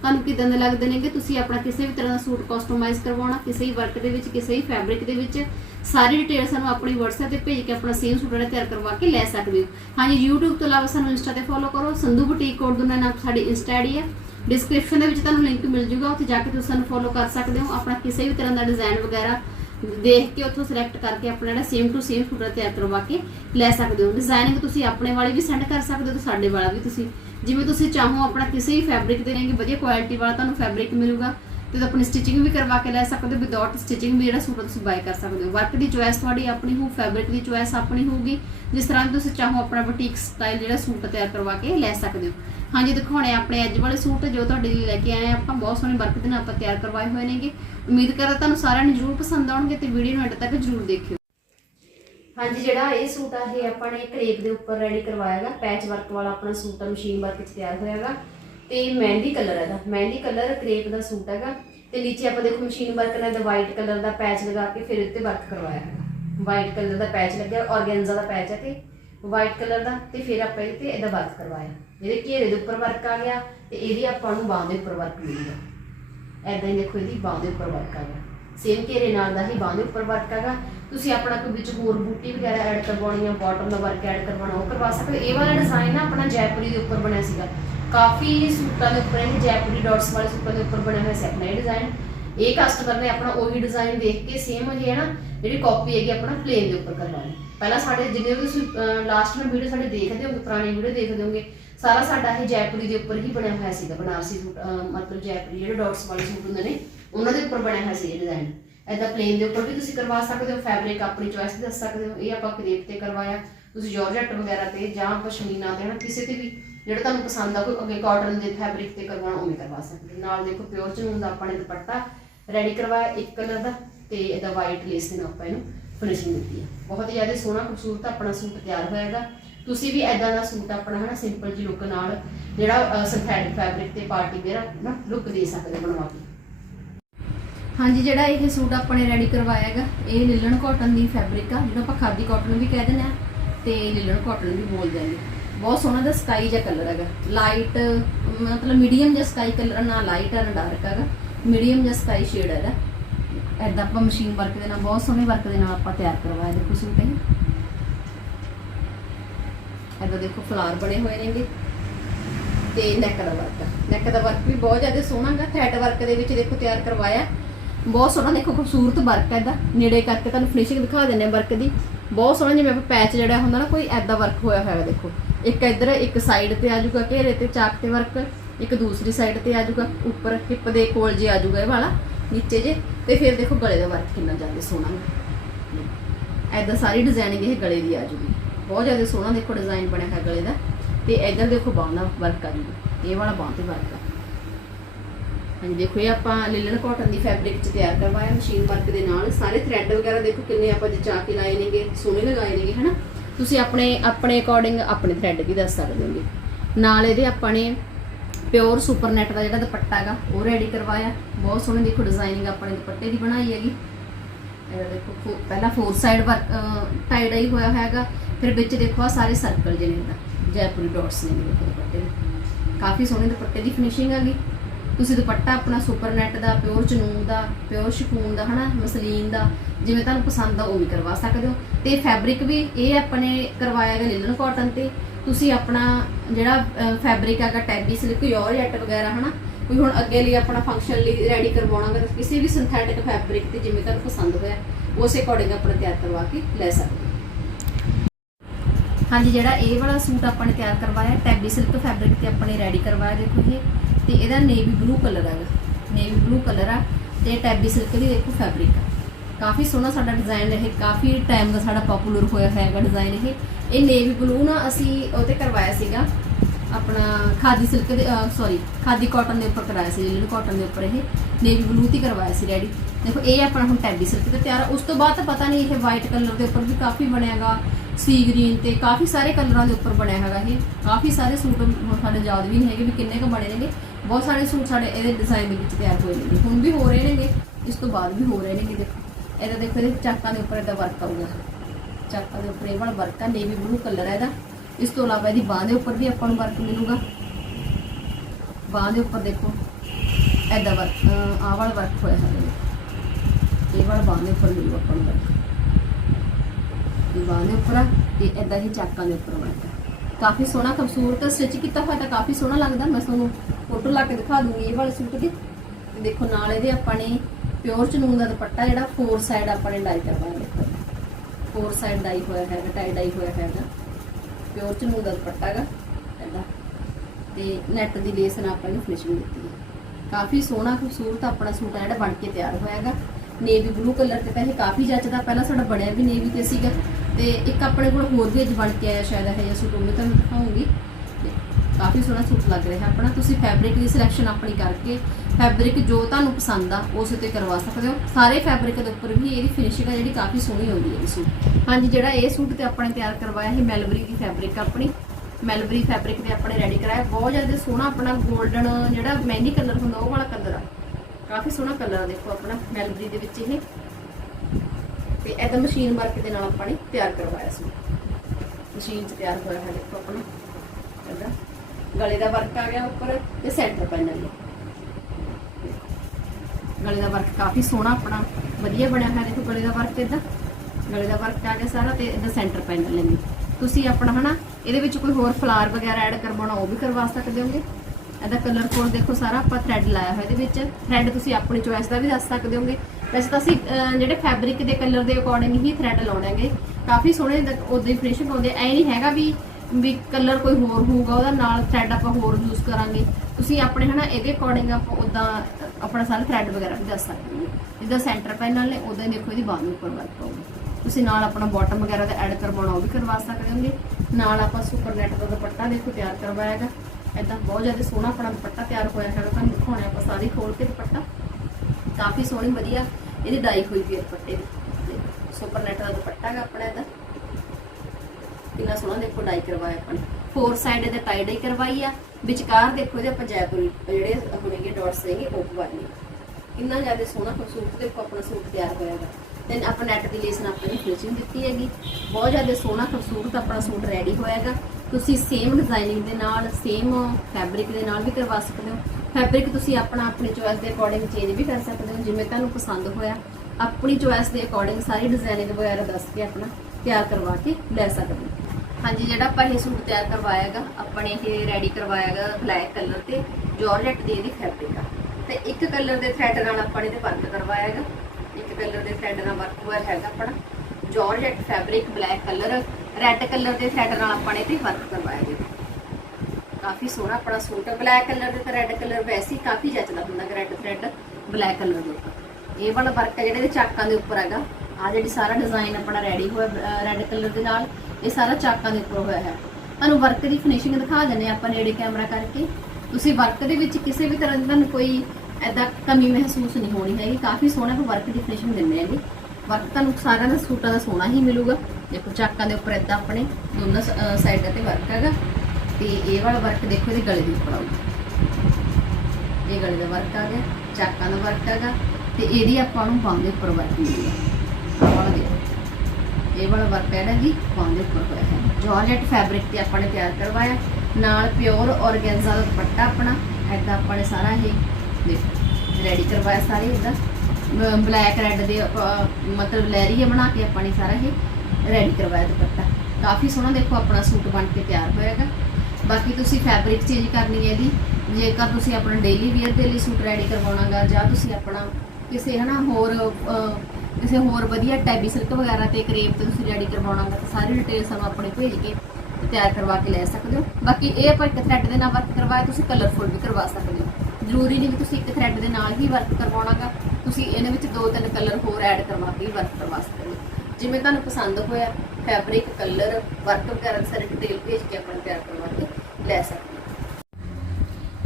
ਤੁਹਾਨੂੰ ਕਿਦਾਂ ਦੇ ਲੱਗਦੇ ਨੇ ਕਿ ਤੁਸੀਂ ਆਪਣਾ ਕਿਸੇ ਵੀ ਤਰ੍ਹਾਂ ਦਾ ਸੂਟ ਕਸਟਮਾਈਜ਼ ਕਰਵਾਉਣਾ, ਕਿਸੇ ਵੀ ਵਰਕ ਦੇ ਵਿੱਚ, ਕਿਸੇ ਵੀ ਫੈਬਰਿਕ ਦੇ ਵਿੱਚ, ਸਾਰੀ ਡਿਟੇਲ ਸਾਨੂੰ ਆਪਣੀ WhatsApp ਤੇ ਭੇਜ ਕੇ ਆਪਣਾ ਸੇਮ ਸੂਟ ਜਿਹੜਾ ਤਿਆਰ ਕਰਵਾ ਕੇ ਲੈ ਸਕਦੇ ਹੋ। ਹਾਂਜੀ, YouTube ਤੋਂ ਇਲਾਵਾ ਸਾਨੂੰ Insta ਤੇ ਫੋਲੋ ਕਰੋ, ਸੰਧੂ ਬੁਟੀਕ ਕੋਡ ਦੋਨਾਂ ਨਾਲ ਸਾਡੀ Insta ਆਈਡੀ ਹੈ ਡਿਸਕ੍ਰਿਪਸ਼ਨ ਦੇ ਵਿੱਚ ਤੁਹਾਨੂੰ ਲਿੰਕ ਮਿਲ ਜੂਗਾ, ਉੱਥੇ ਜਾ ਕੇ ਤੁਸੀਂ ਸਾਨੂੰ ਫੋਲੋ ਕਰ ਸਕਦੇ ਹੋ। ਆਪਣਾ ਕਿਸੇ ਵੀ ਤਰ੍ਹਾਂ ਦਾ ਡਿਜ਼ਾਈਨ ਵਗੈਰਾ ਦੇਖ ਕੇ ਉੱਥੋਂ ਸਿਲੈਕਟ ਕਰਕੇ ਆਪਣਾ ਜਿਹੜਾ ਸੇਮ ਟੂ ਸੇਮ ਸੂਟ ਤਿਆਰ ਕਰਵਾ ਕੇ ਲੈ ਸਕਦੇ ਹੋ। ਡਿਜ਼ਾਈਨਿੰਗ ਤੁਸੀਂ ਆਪਣੇ ਵਾਲੇ ਵੀ ਸੈਂਡ ਕਰ ਸਕਦੇ ਹੋ ਤੇ ਸਾਡੇ ਵਾਲਾ ਵੀ ਤੁਸੀਂ। ਜਿਵੇਂ ਤੁਸੀਂ ਚਾਹੋ ਆਪਣਾ ਕਿਸੇ ਵੀ ਫੈਬਰਿਕ ਦੇ ਲੈਣਗੇ ਵਧੀਆ ਕੁਆਲਿਟੀ ਵਾਲਾ ਤੁਹਾਨੂੰ ਫੈਬਰਿਕ ਮਿਲੂਗਾ। ਤੇ ਆਪਣੀ ਸਟਿਚਿੰਗ ਵੀ ਕਰਵਾ ਕੇ ਲੈ ਸਕਦੇ ਹੋ ਵਿਦਆਊਟ ਸਟਿਚਿੰਗ ਵੀ ਜਿਹੜਾ ਸੂਟ ਤੁਸੀਂ ਬਾਏ ਕਰ ਸਕਦੇ ਹੋ। ਵਰਕ ਦੀ ਚੋਇਸ ਤੁਹਾਡੀ ਆਪਣੀ ਹੋ ਫੈਬਰਿਕ ਦੀ ਚੋਇਸ ਆਪਣੀ ਹੋਊਗੀ। ਜਿਸ ਤਰ੍ਹਾਂ ਤੁਸੀਂ ਚਾਹੋ ਆਪਣਾ ਬੁਟੀਕ ਸਟਾਈਲ ਜਿਹੜਾ ਸੂਟ ਤਿਆਰ ਕਰਵਾ ਕੇ ਲੈ ਸਕਦੇ ਹੋ। ਹਾਂਜੀ ਦਿਖਾਉਣੇ ਆਪਣੇ ਅੱਜ ਵਾਲੇ ਸੂਟ ਜੋ ਤੁਹਾਡੇ ਲਈ ਲੈ ਕੇ ਆਏ ਆਪਾਂ ਬਹੁਤ ਸੋਹਣੇ ਵਰਕ ਦੇ ਨਾਲ ਆਪਾਂ ਤਿਆਰ ਕਰਵਾਏ ਹੋਏ ਨੇਗੇ। ਉਮੀਦ ਕਰਦਾ ਤੁਹਾਨੂੰ ਸਾਰਿਆਂ ਨੂੰ ਜਰੂਰ ਪਸੰਦ ਆਉਣਗੇ ਤੇ ਵੀਡੀਓ ਨੂੰ ਅੰਤ ਤੱਕ ਜਰੂਰ ਦੇਖਿਓ। ਹਾਂਜੀ ਜਿਹੜਾ ਇਹ ਸੂਟ ਆ, ਇਹ ਆਪਾਂ ਨੇ ਕਰੇਪ ਦੇ ਉੱਪਰ ਰੈਡੀ ਕਰਵਾਇਆਗਾ ਪੈਚ ਵਰਕ ਵਾਲਾ ਆਪਣਾ ਸੂਟ ਆ ਮਸ਼ੀਨ ਵਰਕ 'ਚ ਤਿਆਰ ਹੋਇਆਗਾ ਤੇ ਮਹਿੰਦੀ ਕਲਰ ਹੈਗਾ ਮਹਿੰਦੀ ਕਲਰ ਕਰੇਪ ਦਾ ਸੂਟ ਹੈਗਾ। ਤੇ ਨੀਚੇ ਆਪਾਂ ਦੇਖੋ ਮਸ਼ੀਨ ਵਰਕ ਨਾਲ ਦਾ ਵਾਈਟ ਕਲਰ ਦਾ ਪੈਚ ਲਗਾ ਕੇ ਫਿਰ ਉੱਤੇ ਵਰਕ ਕਰਵਾਇਆ ਹੈਗਾ ਵਾਈਟ ਕਲਰ ਦਾ ਪੈਚ ਲੱਗਿਆ ਔਰਗੈਂਜ਼ਾ ਦਾ ਪੈਚ ਹੈ ਤੇ ਵਾਈਟ ਕਲਰ ਦਾ, ਤੇ ਫਿਰ ਆਪਾਂ ਇਹਦੇ ਤੇ ਇਹਦਾ ਵਰਕ ਕਰਵਾਇਆ। ਇਹਦੇ ਘੇਰੇ ਦੇ ਉੱਪਰ ਵਰਕ ਆ ਗਿਆ ਤੇ ਇਹਦੀ ਆਪਾਂ ਨੂੰ ਬਾਹਾਂ ਦੇ ਉੱਪਰ ਵਰਕ ਮਿਲੂਗਾ ਐਦਾਂ ਹੀ ਦੇਖੋ ਇਹਦੀ ਬਾਹਾਂ ਦੇ ਉੱਪਰ ਵਰਕ ਆ ਗਿਆ। ਸੇਮ ਘੇਰੇ ਨਾਲ ਦਾ ਹੀ ਬਾਹਾਂ ਦੇ ਉੱਪਰ ਵਰਕ ਹੈਗਾ ਤੁਸੀਂ ਆਪਣਾ ਕੋਈ ਵਿੱਚ ਹੋਰ ਬੂਟੀ ਵਗੈਰਾ ਐਡ ਕਰਵਾਉਣੀ ਆ ਬਾਟਮ ਦਾ ਵਰਕ ਐਡ ਕਰਵਾਉਣਾ, ਉਹ ਕਰਵਾ ਸਕਦੇ ਹੋ। ਇਹ ਵਾਲਾ ਡਿਜ਼ਾਈਨ ਨਾ ਆਪਣਾ ਜੈਪੁਰੀ ਦੇ ਉੱਪਰ ਬਣਿਆ ਸੀਗਾ। ਕਾਫੀ ਸੂਟਾਂ ਦੇ ਉੱਪਰ ਇਹ ਜੈਪੁਰੀ ਡਾਟਸ ਵਾਲੇ ਸੂਟਾਂ ਦੇ ਉੱਪਰ ਬਣਿਆ ਹੋਇਆ ਸੀ ਆਪਣਾ ਇਹ ਡਿਜ਼ਾਈਨ ਇਹ ਕਸਟਮਰ ਨੇ ਆਪਣਾ ਉਹੀ ਡਿਜ਼ਾਈਨ ਦੇਖ ਕੇ ਸੇਮ ਜਿਹੀ ਹੈ ਨਾ, ਜਿਹੜੀ ਕਾਪੀ ਹੈਗੀ ਆਪਣਾ ਪਲੇਨ ਦੇ ਉੱਪਰ ਕਰਵਾਉਣੀ। ਪਹਿਲਾਂ ਸਾਡੇ ਜਿੰਨੇ ਵੀ ਤੁਸੀਂ ਲਾਸਟ ਨੂੰ ਵੀਡੀਓ ਸਾਡੇ ਦੇਖਦੇ ਹੋਗੇ ਪੁਰਾਣੀ ਵੀਡੀਓ ਦੇਖਦੇ ਹੋਗੇ ਸਾਰਾ ਸਾਡਾ ਇਹ ਜੈਪੁਰੀ ਦੇ ਉੱਪਰ ਹੀ ਬਣਿਆ ਹੋਇਆ ਸੀਗਾ, ਬਨਾਰਸੀ ਸੂਟ, ਅਹ, ਮਤਲਬ ਜੈਪੁਰੀ ਜਿਹੜੇ ਡਾਟਸ ਵਾਲੇ ਸੂਟ ਹੁੰਦੇ ਨੇ, ਉਹਨਾਂ ਦੇ ਉੱਪਰ ਬਣਿਆ ਹੋਇਆ ਸੀ ਇਹ ਡਿਜ਼ਾਈਨ ਐਦਾਂ ਪਲੇਨ ਦੇ ਉੱਪਰ ਵੀ ਤੁਸੀਂ ਕਰਵਾ ਸਕਦੇ ਹੋ ਫੈਬਰਿਕ ਆਪਣੀ ਚੋਇਸ ਦੱਸ ਸਕਦੇ ਹੋ, ਇਹ ਆਪਾਂ ਕਰੇਪ ਤੇ ਕਰਵਾਇਆ। ਤੁਸੀਂ ਜਾਰਜਟ ਵਗੈਰਾ ਤੇ ਜਾਂ ਪਸ਼ਮੀਨਾ ਤੇ ਹਨਾ, ਕਿਸੇ ਤੇ ਵੀ ਜਿਹੜਾ ਤੁਹਾਨੂੰ ਪਸੰਦ ਆ, ਕੋਈ ਅੱਗੇ ਕਾਟਨ ਦੇ ਫੈਬਰਿਕ ਤੇ ਕਰਵਾਉਣਾ ਉਵੇਂ ਕਰਵਾ ਸਕਦੇ ਨਾਲ ਦੇਖੋ ਪਿਓਰ ਚਨੂਨ ਦਾ ਆਪਾਂ ਨੇ ਦੁਪੱਟਾ ਰੈਡੀ ਕਰਵਾਇਆ, ਇੱਕ ਕਲਰ ਦਾ ਤੇ ਇਹਦਾ ਵਾਈਟ ਲੇਸ ਦੇ ਨਾਲ ਆਪਾਂ ਇਹਨੂੰ ਫਿਨਿਸ਼ਿੰਗ ਦਿੱਤੀ ਹੈ ਬਹੁਤ ਜ਼ਿਆਦਾ ਸੋਹਣਾ ਖੂਬਸੂਰਤ ਆਪਣਾ ਸੂਟ ਤਿਆਰ ਹੋਇਆਗਾ ਤੁਸੀਂ ਵੀ ਐਦਾਂ ਦਾ ਸੂਟ ਆਪਣਾ, ਹਨਾ ਸਿੰਪਲ ਜੀ ਲੁੱਕ ਨਾਲ ਜਿਹੜਾ ਸਿੰਥੈਟਿਕ ਫੈਬਰਿਕ ਤੇ ਪਾਰਟੀ ਵੇਅਰ ਨਾ ਲੁੱਕ ਦੇ ਸਕਦੇ ਬਣਵਾ ਕੇ। ਹਾਂਜੀ, ਜਿਹੜਾ ਇਹ ਸੂਟ ਆਪਾਂ ਨੇ ਰੈਡੀ ਕਰਵਾਇਆ ਹੈਗਾ, ਇਹ ਲਿਲਨ ਕਾਟਨ ਦੀ ਫੈਬਰਿਕ ਆ, ਜਿਹਨੂੰ ਆਪਾਂ ਖਾਦੀ ਕਾਟਨ ਵੀ ਕਹਿ ਦਿੰਦੇ ਆ, ਤੇ ਲਿਲਨ ਕਾਟਨ ਵੀ ਬੋਲਦੇ ਆ। ਬਹੁਤ ਸੋਹਣਾ ਦਾ ਸਕਾਈ ਜਿਹਾ ਕਲਰ ਹੈਗਾ। ਲਾਈਟ ਮਤਲਬ ਮੀਡੀਅਮ ਜਿਹਾ ਸਕਾਈ ਕਲਰ ਨਾ ਲਾਈਟ ਆ, ਨਾ ਡਾਰਕ ਹੈਗਾ। ਮੀਡੀਅਮ ਜਿਹਾ ਸਕਾਈ ਸ਼ੇਡ ਹੈਗਾ। ਐਦਾਂ ਆਪਾਂ ਮਸ਼ੀਨ ਵਰਕ ਦੇ ਨਾਲ, ਬਹੁਤ ਸੋਹਣੇ ਵਰਕ ਦੇ ਨਾਲ ਆਪਾਂ ਤਿਆਰ ਕਰਵਾਇਆ। ਦੇਖੋ ਸੂਟ ਇਹ ਐਦਾਂ ਦੇਖੋ ਫਲਾਰ ਬਣੇ ਹੋਏ ਨੇਗੇ। ਤੇ ਨੈਕ ਦਾ ਵਰਕ ਨੈਕ ਦਾ ਵਰਕ ਵੀ ਬਹੁਤ ਜ਼ਿਆਦਾ ਸੋਹਣਾ ਹੈਗਾ। ਥ੍ਰੈਡ ਵਰਕ ਦੇ ਵਿੱਚ ਦੇਖੋ ਤਿਆਰ ਕਰਵਾਇਆ। ਬਹੁਤ ਸੋਹਣਾ ਦੇਖੋ, ਖੂਬਸੂਰਤ ਵਰਕ ਹੈ ਇਹਦਾ ਨੇੜੇ ਕਰਕੇ ਤੁਹਾਨੂੰ ਫਿਨਿਸ਼ਿੰਗ ਦਿਖਾ ਦਿੰਦੇ ਵਰਕ ਦੀ। ਬਹੁਤ ਸੋਹਣਾ ਜਿਵੇਂ ਆਪਾਂ ਪੈਚ ਜਿਹੜਾ ਹੁੰਦਾ ਨਾ, ਕੋਈ ਐਦਾ ਵਰਕ ਹੋਇਆ ਹੋਇਆ ਦੇਖੋ। ਇੱਕ ਇੱਧਰ, ਇੱਕ ਸਾਈਡ ਤੇ ਆ ਜਾਊਗਾ ਘੇਰੇ ਤੇ ਚਾਕ ਤੇ ਵਰਕ, ਇੱਕ ਦੂਸਰੀ ਸਾਈਡ ਤੇ ਆ ਜਾਊਗਾ, ਉੱਪਰ ਹਿੱਪ ਦੇ ਕੋਲ ਜੇ ਆ ਜਾਊਗਾ ਇਹ ਵਾਲਾ, ਨੀਚੇ ਜੇ, ਤੇ ਫਿਰ ਦੇਖੋ ਗਲੇ ਦਾ ਵਰਕ ਕਿੰਨਾ ਜ਼ਿਆਦਾ ਸੋਹਣਾ ਹੈ ਐਦਾਂ ਸਾਰੀ ਡਿਜ਼ਾਈਨਿੰਗ ਇਹ ਗਲੇ ਦੀ ਆ ਜੂਗੀ ਬਹੁਤ ਜ਼ਿਆਦਾ ਸੋਹਣਾ ਦੇਖੋ ਡਿਜ਼ਾਈਨ ਬਣਿਆ ਹੈ ਗਲੇ ਦਾ। ਤੇ ਇੱਧਰ ਦੇਖੋ ਬਾਹਾਂ ਦਾ ਵਰਕ ਆ ਜੂਗਾ ਇਹ ਵਾਲਾ ਬਾਹਾਂ ਤੇ ਵਰਕ ਆ। ਹਾਂਜੀ, ਦੇਖੋ ਇਹ ਆਪਾਂ ਲਿਲਨ ਕਾਟਨ ਦੀ ਫੈਬਰਿਕ ਚ ਤਿਆਰ ਕਰਵਾਇਆ ਮਸ਼ੀਨ ਵਰਕ ਦੇ ਨਾਲ। ਸਾਰੇ ਥ੍ਰੈਡ ਵਗੈਰਾ ਦੇਖੋ ਕਿੰਨੇ ਆਪਾਂ ਜਚਾ ਕੇ ਲਾਏ ਨੇਗੇ, ਸੋਹਣੇ ਲਗਾਏ ਨੇਗੇ, ਹਨਾ? ਤੁਸੀਂ ਆਪਣੇ ਆਪਣੇ ਅਕੋਰਡਿੰਗ ਆਪਣੇ ਥਰੈਡ ਵੀ ਦੱਸ ਸਕਦੇ ਹੋਗੇ। ਨਾਲ ਇਹਦੇ ਆਪਾਂ ਨੇ ਪਿਓਰ ਸੁਪਰ ਨੈਟ ਦਾ ਜਿਹੜਾ ਦੁਪੱਟਾ ਹੈਗਾ, ਉਹ ਰੈਡੀ ਕਰਵਾਇਆ। ਬਹੁਤ ਸੋਹਣੀ ਦੇਖੋ ਡਿਜ਼ਾਈਨਿੰਗ ਆਪਣੇ ਦੁਪੱਟੇ ਦੀ ਬਣਾਈ ਹੈਗੀ। ਇਹਦਾ ਦੇਖੋ ਫੋ- ਪਹਿਲਾਂ four side work tie dye ਹੋਇਆ ਹੈਗਾ। ਫਿਰ ਵਿੱਚ ਦੇਖੋ ਆ ਸਾਰੇ ਸਰਕਲ ਜਿਹੇ ਨੇ ਜੈਪੁਰੀ ਡਾਟਸ ਨੇ ਦੇਖੋ ਦੁਪੱਟੇ ਦੇ। ਕਾਫੀ ਸੋਹਣੇ ਦੁਪੱਟੇ ਦੀ ਫਿਨਿਸ਼ਿੰਗ ਹੈਗੀ। ਤੁਸੀਂ ਦੁਪੱਟਾ ਆਪਣਾ ਸੁਪਰ ਨੈਟ ਦਾ, ਪਿਓਰ ਚਨੂਨ ਦਾ, ਪਿਓਰ ਸ਼ਿਫੂਨ ਦਾ, ਹਨਾ, ਮਸਲੀਨ ਦਾ, ਜਿਵੇਂ ਤੁਹਾਨੂੰ ਪਸੰਦ ਆ, ਉਹ ਵੀ ਕਰਵਾ ਸਕਦੇ ਹੋ। ਤੇ ਫੈਬਰਿਕ ਵੀ ਇਹ ਆਪਣੇ ਕਰਵਾਇਆ ਗਿਆ ਲਿਨਨ ਕਾਟਨ ਤੇ। ਤੁਸੀਂ ਆਪਣਾ ਜਿਹੜਾ ਫੈਬਰਿਕ ਹੈਗਾ ਟੈਬੀ ਸਿਲਕ ਜੈਟ ਵਗੈਰਾ, ਹਨਾ, ਕੋਈ ਹੁਣ ਅੱਗੇ ਲਈ ਆਪਣਾ ਫੰਕਸ਼ਨ ਲਈ ਰੈਡੀ ਕਰਵਾਉਣਾ ਗਾ ਕਿਸੇ ਵੀ ਸਿੰਥੈਟਿਕ ਫੈਬਰਿਕ ਤੇ ਜਿਵੇਂ ਤੁਹਾਨੂੰ ਪਸੰਦ ਹੋਇਆ, ਉਸੇ ਅਕੋਰਡਿੰਗ ਆਪਣਾ ਤਿਆਰ ਕਰਵਾ ਕੇ ਲੈ ਸਕਦੇ ਹੋ। ਹਾਂਜੀ, ਜਿਹੜਾ ਇਹ ਵਾਲਾ ਸੂਟ ਆਪਾਂ ਨੇ ਤਿਆਰ ਕਰਵਾਇਆ, ਟੈਬੀ ਸਿਲਕ ਫੈਬਰਿਕ ਤੇ ਆਪਾਂ ਨੇ ਰੈਡੀ ਕਰਵਾਇਆ, ਦੇਖੋ ਇਹ ਤੇ ਇਹਦਾ ਨੇਵੀ ਬਲੂ ਕਲਰ ਹੈਗਾ ਨੇਵੀ ਬਲੂ ਕਲਰ ਆ ਤੇ ਟੈਬੀ ਸਿਲਕ ਦੀ ਦੇਖੋ ਫੈਬਰਿਕ ਆ। ਕਾਫੀ ਸੋਹਣਾ ਸਾਡਾ ਡਿਜ਼ਾਈਨ ਇਹ, ਕਾਫੀ ਟਾਈਮ ਦਾ ਸਾਡਾ ਪਪੂਲਰ ਹੋਇਆ ਹੈਗਾ ਡਿਜ਼ਾਈਨ ਇਹ। ਇਹ ਨੇਵੀ ਬਲੂ ਨਾ ਅਸੀਂ ਉਹ ਤੇ ਕਰਵਾਇਆ ਸੀਗਾ, ਆਪਣਾ ਖਾਦੀ ਸਿਲਕ ਦੇ ਸੌਰੀ ਖਾਦੀ ਕਾਟਨ ਦੇ ਉੱਪਰ ਕਰਾਇਆ ਸੀ ਲਿਨਨ ਕਾਟਨ ਦੇ ਉੱਪਰ ਇਹ। ਨੇਵੀ ਬਲੂ ਤੇ ਕਰਵਾਇਆ ਸੀ ਰੈਡੀ ਦੇਖੋ, ਇਹ ਆਪਣਾ ਹੁਣ ਟੈਬੀ ਸਿਲਕ ਤੇ ਤਿਆਰ ਆ। ਉਸ ਤੋਂ ਬਾਅਦ ਤਾਂ ਪਤਾ ਨਹੀਂ ਇਹ ਵਾਈਟ ਕਲਰ ਦੇ ਉੱਪਰ ਵੀ ਕਾਫੀ ਬਣਿਆਗਾ ਸੀ ਗ੍ਰੀਨ ਤੇ ਕਾਫੀ ਸਾਰੇ ਕਲਰਾਂ ਦੇ ਉੱਪਰ ਬਣਿਆ ਹੈਗਾ ਇਹ। ਕਾਫੀ ਸਾਰੇ ਸੂਟ ਹੁਣ ਸਾਡੇ ਯਾਦ ਵੀ ਨਹੀਂ ਹੈਗੇ ਵੀ ਕਿੰਨੇ ਕੁ ਬਣੇ ਨੇਗੇ। ਬਹੁਤ ਸਾਰੇ ਸੂਟ ਸਾਡੇ ਇਹਦੇ ਡਿਜ਼ਾਈਨ ਦੇ ਵਿੱਚ ਤਿਆਰ ਹੋਏ ਨੇਗੇ। ਹੁਣ ਵੀ ਹੋ ਰਹੇ ਨੇਗੇ, ਇਸ ਤੋਂ ਬਾਅਦ ਵੀ ਹੋ ਰਹੇ ਨੇਗੇ। ਦੇਖੋ ਇਹਦਾ ਦੇਖੋ, ਇਹਦੇ ਚਾਕਾਂ ਦੇ ਉੱਪਰ ਇਹਦਾ ਵਰਕ ਆਊਗਾ। ਚਾਕਾਂ ਦੇ ਉੱਪਰ ਇਹ ਵਾਲਾ ਵਰਕ ਆ ਨੇਵੀ ਬਲੂ ਕਲਰ ਹੈ ਇਹਦਾ। ਇਸ ਤੋਂ ਇਲਾਵਾ ਇਹਦੀ ਬਾਹ ਦੇ ਉੱਪਰ ਵੀ ਆਪਾਂ ਨੂੰ ਵਰਕ ਮਿਲੂਗਾ। ਬਾਹ ਦੇ ਉੱਪਰ ਦੇਖੋ ਐਦਾ ਵਰਕ ਆਹ ਵਾਲਾ ਵਰਕ ਹੋਇਆ ਹੈ ਇਹ ਵਾਲਾ ਬਾਹ ਦੇ ਉੱਪਰ ਮਿਲੂ ਆਪਾਂ ਨੂੰ ਵਰਕ ਇਹ ਬਾਹ ਦੇ ਉੱਪਰ ਤੇ ਐਦਾਂ ਹੀ ਚਾਕਾਂ ਦੇ ਉੱਪਰ ਵਰਕ ਆ। ਕਾਫੀ ਸੋਹਣਾ ਖੂਬਸੂਰਤ ਸਟਿਚ ਕੀਤਾ ਹੋਇਆ ਤਾਂ ਕਾਫੀ ਸੋਹਣਾ ਲੱਗਦਾ, ਮੈਂ ਤੁਹਾਨੂੰ ਫੋਟੋ ਲਾ ਕੇ ਦਿਖਾ ਦੂੰਗੀ, ਇਹ ਵਾਲੇ ਸੂਟ ਦੀ। ਤੇ ਦੇਖੋ, ਨਾਲ ਇਹਦੇ ਆਪਾਂ ਨੇ ਪਿਓਰ ਚਨੂਨ ਦਾ ਦੁਪੱਟਾ ਜਿਹੜਾ ਫੋਰ ਸਾਈਡ ਆਪਾਂ ਨੇ ਡਾਈ ਕਰਵਾਇਆ। ਦੇਖੋ ਫੋਰ ਸਾਈਡ ਡਾਈ ਹੋਇਆ ਹੈਗਾ ਟਾਈ ਡਾਈ ਹੋਇਆ ਹੈਗਾ। ਪਿਓਰ ਚਨੂਨ ਦਾ ਦੁਪੱਟਾ ਹੈਗਾ ਐਦਾਂ ਤੇ ਨੈਟ ਦੀ ਲੇਸ ਨਾਲ ਆਪਾਂ ਨੂੰ ਫਿਨਿਸ਼ਿੰਗ ਦਿੱਤੀ ਹੈ। ਕਾਫੀ ਸੋਹਣਾ ਖੂਬਸੂਰਤ ਆਪਣਾ ਸੂਟ ਹੈ ਜਿਹੜਾ ਬਣ ਕੇ ਤਿਆਰ ਹੋਇਆ ਹੈਗਾ। ਨੇਵੀ ਬਲੂ ਕਲਰ ਤੇ ਤਾਂ ਕਾਫੀ ਜੱਚਦਾ, ਪਹਿਲਾਂ ਸਾਡਾ ਬਣਿਆ ਵੀ ਨੇਵੀ ਤੇ ਸੀਗਾ। ਤੇ ਇੱਕ ਆਪਣੇ ਕੋਲ ਹੋਰ ਵੀ ਅੱਜ ਬਣ ਕੇ ਆਇਆ ਸ਼ਾਇਦ, ਇਹ ਜਿਹਾ ਸੂਟ, ਉਹ ਮੈਂ ਤੁਹਾਨੂੰ ਦਿਖਾਉਂਗੀ। ਕਾਫੀ ਸੋਹਣਾ ਸੂਟ ਲੱਗ ਰਿਹਾ ਆਪਣਾ। ਤੁਸੀਂ ਫੈਬਰਿਕ ਦੀ ਸਿਲੈਕਸ਼ਨ ਆਪਣੀ ਕਰਕੇ ਫੈਬਰਿਕ ਜੋ ਤੁਹਾਨੂੰ ਪਸੰਦ ਆ, ਉਸ ਉੱਤੇ ਕਰਵਾ ਸਕਦੇ ਹੋ। ਸਾਰੇ ਫੈਬਰਿਕ ਦੇ ਉੱਪਰ ਵੀ ਇਹਦੀ ਫਿਨਿਸ਼ਿੰਗ ਆ ਜਿਹੜੀ ਕਾਫੀ ਸੋਹਣੀ ਆਉਂਦੀ ਹੈ ਇਹ ਸੂਟ ਹਾਂਜੀ, ਜਿਹੜਾ ਇਹ ਸੂਟ ਤੇ ਆਪਣੇ ਤਿਆਰ ਕਰਵਾਇਆ ਇਹ ਮੈਲਬਰੀ ਦੀ ਫੈਬਰਿਕ ਆਪਣੀ। ਮੈਲਬਰੀ ਫੈਬਰਿਕ ਤੇ ਆਪਣੇ ਰੈਡੀ ਕਰਾਇਆ। ਬਹੁਤ ਜ਼ਿਆਦਾ ਸੋਹਣਾ ਆਪਣਾ 골ਡਨ ਜਿਹੜਾ ਮਹਿੰਦੀ ਕਲਰ ਹੁੰਦਾ, ਉਹ ਵਾਲਾ ਕਲਰ ਆ। ਕਾਫੀ ਸੋਹਣਾ ਕਲਰ ਆ ਦੇਖੋ ਆਪਣਾ ਮੈਲਬਰੀ ਦੇ ਵਿੱਚ ਇਹ। ਤੇ ਇਹਦਾ ਮਸ਼ੀਨ ਵਰਕ ਦੇ ਨਾਲ ਆਪਾਂ ਨੇ ਤਿਆਰ ਕਰਵਾਇਆ ਸੀ। ਮਸ਼ੀਨ 'ਚ ਤਿਆਰ ਹੋਇਆ ਹੈ ਦੇਖੋ ਆਪਣਾ। ਇਹਦਾ। ਗਲੇ ਦਾ ਵਰਕ ਆ ਗਿਆ ਉੱਪਰ ਤੇ ਸੈਂਟਰ ਪੈਨਲ ਗਲੇ ਦਾ ਵਰਕ ਕਾਫੀ ਸੋਹਣਾ ਆਪਣਾ, ਵਧੀਆ ਬਣਿਆ ਹੋਇਆ ਦੇਖੋ ਗਲੇ ਦਾ ਵਰਕ ਇਹਦਾ ਗਲੇ ਦਾ ਵਰਕ ਆ ਗਿਆ ਸਾਰਾ ਤੇ ਇਹਦਾ ਸੈਂਟਰ ਪੈਨਲ ਲੈਣੀ ਤੁਸੀਂ ਆਪਣਾ ਹਨਾ, ਇਹਦੇ ਵਿੱਚ ਕੋਈ ਹੋਰ ਫਲਾਰ ਵਗੈਰਾ ਐਡ ਕਰਵਾਉਣਾ ਉਹ ਵੀ ਕਰਵਾ ਸਕਦੇ ਹੋਗੇ? ਇਹਦਾ ਕਲਰ ਕੋਡ ਦੇਖੋ ਸਾਰਾ ਆਪਾਂ ਥ੍ਰੈਡ ਲਾਇਆ ਹੋਇਆ ਇਹਦੇ ਵਿੱਚ। ਥ੍ਰੈਡ ਤੁਸੀਂ ਆਪਣੀ ਚੋਇਸ ਦਾ ਵੀ ਦੱਸ ਸਕਦੇ ਹੋਗੇ। ਵੈਸੇ ਤਾਂ ਅਸੀਂ ਜਿਹੜੇ ਫੈਬਰਿਕ ਦੇ ਕਲਰ ਦੇ ਅਕੋਰਡਿੰਗ ਹੀ ਥ੍ਰੈਡ ਲਾਉਣਾਗੇ ਕਾਫੀ ਸੋਹਣੇ ਉਦਾਂ ਹੀ ਫਿਨਿਸ਼ਿੰਗ ਆਉਂਦੇ ਐ ਨਹੀਂ ਹੈਗਾ ਵੀ ਵੀ ਕਲਰ ਕੋਈ ਹੋਰ ਹੋਊਗਾ, ਉਹਦਾ ਨਾਲ ਥ੍ਰੈਡ ਆਪਾਂ ਹੋਰ ਯੂਜ਼ ਕਰਾਂਗੇ। ਤੁਸੀਂ ਆਪਣੇ ਹਨਾ, ਇਹਦੇ ਅਕੋਰਡਿੰਗ ਆਪਾਂ ਉਦਾਂ ਆਪਣਾ ਸਾਰਾ ਥ੍ਰੈਡ ਵਗੈਰਾ ਵੀ ਦੱਸ ਸਕਦੇ ਹੋ। ਜਿੱਦਾਂ ਸੈਂਟਰ ਪੈਨਲ ਨੇ ਉਦਾਂ ਹੀ ਦੇਖੋ ਇਹਦੀ ਬਾਹਾਂ ਦੇ ਉੱਪਰ ਵਰਕ ਆਊਗਾ ਤੁਸੀਂ ਨਾਲ ਆਪਣਾ ਬਾਟਮ ਵਗੈਰਾ ਦਾ ਐਡ ਕਰਵਾਉਣਾ, ਉਹ ਵੀ ਕਰਵਾ ਸਕਦੇ ਹੋਗੇ। ਨਾਲ ਆਪਾਂ ਸੁਪਰ ਨੈਟ ਦਾ ਦੁਪੱਟਾ ਦੇਖੋ, ਤਿਆਰ ਕਰਵਾਇਆ ਹੈਗਾ। ਇਦਾਂ ਬਹੁਤ ਜ਼ਿਆਦਾ ਸੋਹਣਾ ਆਪਣਾ ਦੁਪੱਟਾ ਤਿਆਰ ਹੋਇਆ ਹੈਗਾ। ਤੁਹਾਨੂੰ ਦਿਖਾਉਣਾ ਆਪਾਂ ਸਾਰੀ ਖੋਲ ਕੇ ਦੁਪੱਟਾ। ਕਾਫੀ ਸੋਹਣੀ, ਵਧੀਆ। ਇਹਦੀ ਡਾਈ ਹੋਈ ਵੀ ਹੈ ਦੁਪੱਟੇ ਦੀ। ਸੁਪਰ ਨੈਟ ਦਾ ਦੁਪੱਟਾ ਹੈਗਾ ਆਪਣਾ ਇਹਦਾ। ਕਿੰਨਾ ਸੋਹਣਾ ਦੇਖੋ ਡਾਈ ਕਰਵਾਇਆ ਆਪਾਂ ਨੇ। ਫੋਰ ਸਾਈਡ ਇਹਦੇ ਟਾਈ ਡਾਈ ਕਰਵਾਈ ਆ। ਵਿਚਕਾਰ ਦੇਖੋ ਇਹਦੇ ਆਪਾਂ ਜੈਪੁਰੀ, ਜਿਹੜੇ ਹੋਣਗੇ ਡਾਟਸ ਹੈਗੇ, ਉਹ ਪਵਾਏ ਕਿੰਨਾ ਜ਼ਿਆਦਾ ਸੋਹਣਾ ਖੂਬਸੂਰਤ ਦੇਖੋ ਆਪਣਾ ਸੂਟ ਤਿਆਰ ਹੋਇਆ ਹੈਗਾ ਦੈਨ ਆਪਾਂ ਨੈਟ ਦੀ ਲੇਸ ਨਾਲ ਆਪਣੀ ਫਿਨਿਸ਼ਿੰਗ ਦਿੱਤੀ ਹੈਗੀ। ਬਹੁਤ ਜ਼ਿਆਦਾ ਸੋਹਣਾ ਖੂਬਸੂਰਤ ਆਪਣਾ ਸੂਟ ਰੈਡੀ ਹੋਇਆ ਹੈਗਾ। ਤੁਸੀਂ ਸੇਮ ਡਿਜ਼ਾਈਨਿੰਗ ਦੇ ਨਾਲ ਸੇਮ ਫੈਬਰਿਕ ਦੇ ਨਾਲ ਵੀ ਕਰਵਾ ਸਕਦੇ ਹੋ। ਫੈਬਰਿਕ ਤੁਸੀਂ ਆਪਣਾ ਆਪਣੀ ਚੋਇਸ ਦੇ ਅਕੋਰਡਿੰਗ ਚੇਂਜ ਵੀ ਕਰ ਸਕਦੇ ਹੋ, ਜਿਵੇਂ ਤੁਹਾਨੂੰ ਪਸੰਦ ਹੋਇਆ। ਆਪਣੀ ਚੋਇਸ ਦੇ ਅਕੋਰਡਿੰਗ ਸਾਰੀ ਡਿਜ਼ਾਈਨਿੰਗ ਵਗੈਰਾ ਦੱਸ ਕੇ ਆਪਣਾ ਤਿਆਰ ਕਰਵਾ ਕੇ ਲੈ ਸਕਦੇ ਹੋ। ਹਾਂਜੀ, ਜਿਹੜਾ ਆਪਾਂ ਇਹ ਸੂਟ ਤਿਆਰ ਕਰਵਾਇਆਗਾ ਆਪਾਂ ਨੇ ਇਹ ਰੈਡੀ ਕਰਵਾਇਆਗਾ ਬਲੈਕ ਕਲਰ ਤੇ ਜਾਰਜਟ ਦੀ ਇਹਦੀ ਫੈਬਰਿਕ ਆ। ਤੇ ਇੱਕ ਕਲਰ ਦੇ ਥ੍ਰੈਡ ਨਾਲ ਆਪਾਂ ਨੇ ਤੇ ਵਰਕ ਕਰਵਾਇਆਗਾ। ਇੱਕ ਕਲਰ ਦੇ ਥ੍ਰੈਡ ਨਾਲ ਵਰਕ ਹੋਇਆ ਹੈਗਾ ਆਪਣਾ। Georgette fabric black colour red colour ਦੇ ਥ੍ਰੈਡ ਨਾਲ ਆਪਾਂ ਨੇ ਤੇ ਵਰਕ ਕਰਵਾਇਆ ਜੀ ਕਾਫੀ ਸੋਹਣਾ ਆਪਣਾ ਸੂਟ ਹੈ ਬਲੈਕ ਕਲਰ ਦੇ ਤੇ ਰੈੱਡ ਕਲਰ ਵੈਸੇ ਹੀ ਕਾਫੀ ਜੱਚਦਾ ਹੁੰਦਾ ਹੈ ਰੈੱਡ ਥ੍ਰੈਡ ਬਲੈਕ ਕਲਰ ਦੇ ਉੱਪਰ। ਇਹ ਵਾਲਾ ਵਰਕ ਹੈ ਜਿਹੜੇ ਦੇ ਚਾਕਾਂ ਦੇ ਉੱਪਰ ਹੈਗਾ। ਆ ਜਿਹੜੀ ਸਾਰਾ ਡਿਜ਼ਾਈਨ ਆਪਣਾ ਰੈਡੀ ਹੋਇਆ ਰੈੱਡ ਕਲਰ ਦੇ ਨਾਲ। ਇਹ ਸਾਰਾ ਚਾਕਾਂ ਦੇ ਉੱਪਰ ਹੋਇਆ ਹੈ। ਤੁਹਾਨੂੰ ਵਰਕ ਦੀ ਫਿਨਿਸ਼ਿੰਗ ਦਿਖਾ ਦਿੰਦੇ ਹਾਂ ਆਪਾਂ ਨੇੜੇ ਕੈਮਰਾ ਕਰਕੇ। ਤੁਸੀਂ ਵਰਕ ਦੇ ਵਿੱਚ ਕਿਸੇ ਵੀ ਤਰ੍ਹਾਂ ਦੀ ਤੁਹਾਨੂੰ ਕੋਈ ਐਦਾਂ ਕਮੀ ਮਹਿਸੂਸ ਨਹੀਂ ਹੋਣੀ ਹੈਗੀ। ਕਾਫੀ ਸੋਹਣਾ ਆਪਾਂ ਵਰਕ ਦੀ ਫਿਨਿਸ਼ਿੰਗ ਦਿੰਦੇ ਹੈਗੇ। ਵਰਕ ਤੁਹਾਨੂੰ ਸਾਰਿਆਂ ਦਾ ਸੂਟਾਂ ਦਾ ਸੋਹਣਾ ਹੀ ਮਿਲੂਗਾ। ਦੇਖੋ ਚਾਕਾਂ ਦੇ ਉੱਪਰ ਐਦਾਂ ਆਪਣੇ ਦੋਨਾਂ ਸਾਈਡਾਂ ਤੇ ਵਰਕ ਹੈਗਾ। ਤੇ ਇਹ ਵਾਲਾ ਵਰਕ ਦੇਖੋ ਇਹਦੇ ਗਲੇ ਦੇ ਉੱਪਰ ਆਊਗਾ। ਇਹ ਗਲੇ ਦਾ ਵਰਕ ਆ ਗਿਆ, ਚਾਕਾਂ ਦਾ ਵਰਕ ਹੈਗਾ। ਤੇ ਇਹਦੀ ਆਪਾਂ ਨੂੰ ਬਾਹਾਂ ਦੇ ਉੱਪਰ ਵਰਕ ਮਿਲੂਗਾ। ਇਹ ਵਾਲਾ ਵਰਕ ਹੈ ਜੀ ਬਾਹਾਂ ਦੇ ਉੱਪਰ ਹੋਇਆ ਹੈ। ਜਾਰਜਟ ਫੈਬਰਿਕ ਤੇ ਆਪਾਂ ਨੇ ਤਿਆਰ ਕਰਵਾਇਆ। ਨਾਲ ਪਿਓਰ ਔਰਗੈਂਜ਼ਾ ਦਾ ਦੁਪੱਟਾ ਆਪਣਾ ਐਦਾਂ ਆਪਾਂ ਨੇ ਸਾਰਾ ਇਹ ਦੇਖੋ ਰੈਡੀ ਕਰਵਾਇਆ ਸਾਰੇ ਇਹਦਾ। ਬਲੈਕ ਰੈੱਡ ਦੇ ਮਤਲਬ ਲਹਿਰੀਆ ਬਣਾ ਕੇ ਆਪਾਂ ਨੇ ਸਾਰਾ ਇਹ ਰੈਡੀ ਕਰਵਾਇਆ ਦੁਪੱਟਾ। ਕਾਫੀ ਸੋਹਣਾ ਦੇਖੋ ਆਪਣਾ ਸੂਟ ਬਣ ਕੇ ਤਿਆਰ ਹੋਇਆਗਾ। ਬਾਕੀ ਤੁਸੀਂ ਫੈਬਰਿਕ ਚੇਂਜ ਕਰਨੀ ਹੈ ਇਹਦੀ ਜੇਕਰ ਤੁਸੀਂ ਆਪਣਾ ਡੇਲੀ ਵੇਅਰ ਦੇ ਲਈ ਸੂਟ ਰੈਡੀ ਕਰਵਾਉਣਾਗਾ ਜਾਂ ਤੁਸੀਂ ਆਪਣਾ ਕਿਸੇ, ਹਨਾ, ਹੋਰ ਕਿਸੇ ਹੋਰ ਵਧੀਆ ਟੈਬੀ ਸਿਲਕ ਵਗੈਰਾ ਤੇ ਕਰੇਪ ਤੇ ਤੁਸੀਂ ਰੈਡੀ ਕਰਵਾਉਣਾਗਾ ਤਾਂ ਸਾਰੀ ਡਿਟੇਲ ਸਾਨੂੰ ਆਪਣੇ ਭੇਜ ਕੇ ਤੇ ਤਿਆਰ ਕਰਵਾ ਕੇ ਲੈ ਸਕਦੇ ਹੋ। ਬਾਕੀ ਇਹ ਆਪਾਂ ਇੱਕ ਥ੍ਰੈਡ ਦੇ ਨਾਲ ਵਰਕ ਕਰਵਾਇਆ, ਤੁਸੀਂ ਕਲਰਫੁਲ ਵੀ ਕਰਵਾ ਸਕਦੇ ਹੋ। ਜ਼ਰੂਰੀ ਨਹੀਂ ਕਿ ਤੁਸੀਂ ਇੱਕ ਥ੍ਰੈਡ ਦੇ ਨਾਲ ਹੀ ਵਰਕ ਕਰਵਾਉਣਾਗਾ, ਤੁਸੀਂ ਇਹਦੇ ਵਿੱਚ ਦੋ ਤਿੰਨ ਕਲਰ ਹੋਰ ਐਡ ਕਰਵਾ ਕੇ ਵਰਕ ਕਰਵਾ ਸਕਦੇ ਹੋ। ਜਿਵੇਂ ਤੁਹਾਨੂੰ ਪਸੰਦ ਹੋਇਆ ਫੈਬਰਿਕ ਕਲਰ ਵਰਕ ਵਗੈਰਾ ਸਾਰੀ ਡਿਟੇਲ ਭੇਜ ਕੇ ਆਪਾਂ ਤਿਆਰ ਕਰਵਾ ਕੇ ਲੈ ਸਕਦੇ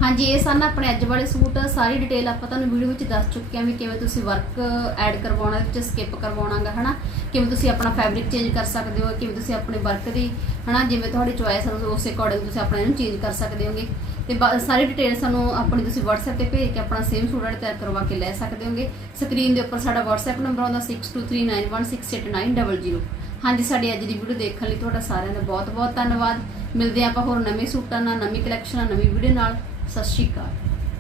ਹਾਂਜੀ, ਇਹ ਸਨ ਆਪਣੇ ਅੱਜ ਵਾਲੇ ਸੂਟ। ਸਾਰੀ ਡਿਟੇਲ ਆਪਾਂ ਤੁਹਾਨੂੰ ਵੀਡੀਓ ਵਿੱਚ ਦੱਸ ਚੁੱਕੇ ਹਾਂ ਵੀ ਕਿਵੇਂ ਤੁਸੀਂ ਵਰਕ ਐਡ ਕਰਵਾਉਣਾ ਵਿੱਚ ਸਕਿਪ ਕਰਵਾਉਣਾਗਾ, ਹਨਾ? ਕਿਵੇਂ ਤੁਸੀਂ ਆਪਣਾ ਫੈਬਰਿਕ ਚੇਂਜ ਕਰ ਸਕਦੇ ਹੋ, ਕਿਵੇਂ ਤੁਸੀਂ ਆਪਣੇ ਵਰਕ ਦੀ, ਹਨਾ? ਜਿਵੇਂ ਤੁਹਾਡੀ ਚੋਇਸ ਹੈ ਉਸੇ ਅਕੋਰਡਿੰਗ ਤੁਸੀਂ ਆਪਣਾ ਇਹਨੂੰ ਚੇਂਜ ਕਰ ਸਕਦੇ ਹੋਗੇ। ਤੇ ਬਾ- ਸਾਰੀ ਡਿਟੇਲ ਸਾਨੂੰ ਆਪਣੀ ਤੁਸੀਂ WhatsApp ਤੇ ਭੇਜ ਕੇ ਆਪਣਾ ਸੇਮ ਸੂਟ ਐਡ ਤਿਆਰ ਕਰਵਾ ਕੇ ਲੈ ਸਕਦੇ ਹੋਗੇ। ਸਕਰੀਨ ਦੇ ਉੱਪਰ ਸਾਡਾ WhatsApp ਨੰਬਰ ਆਉਂਦਾ 6239168900 ਹਾਂਜੀ, ਸਾਡੀ ਅੱਜ ਦੀ ਵੀਡੀਓ ਦੇਖਣ ਲਈ ਤੁਹਾਡਾ ਸਾਰਿਆਂ ਦਾ ਬਹੁਤ ਬਹੁਤ ਧੰਨਵਾਦ। ਮਿਲਦੇ ਹਾਂ ਆਪਾਂ ਹੋਰ ਨਵੇਂ ਸੂਟਾਂ ਨਾਲ, ਨਵੀਂ ਕਲੈਕਸ਼ਨ ਨਾਲ, ਨਵੀਂ ਵੀਡੀਓ ਨਾਲ। ਸਤਿ ਸ਼੍ਰੀ ਅਕਾਲ।